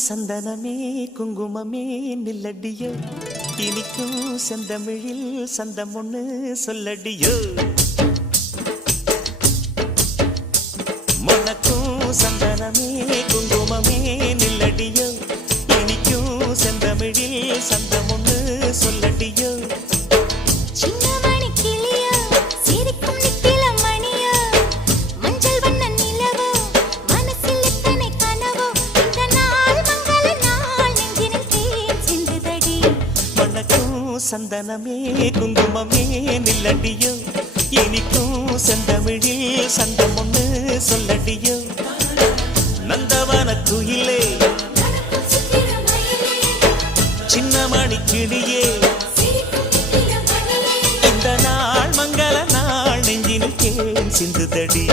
சந்தனமே குங்குமமே நில்லடியோ இனிக்கும் செந்தமிழில் சந்தம் ஒண்ணு சொல்லடியோ மனக்கும் சந்தனமே குங்குமமே நில்லடியோ இனிக்கும் செந்தமிழில் சந்தம் ஒண்ணு சொல்லடியோ சந்தனமே குங்குமமே நில்லடியோ இனிக்கும் செந்தமிழில் சந்தம் ஒண்ணு சொல்லடியோ நந்தவன குயிலே சின்னமணி கிளியே இந்த நாள் மங்கள நாள் நெஞ்சினில் தேன் சிந்துதடி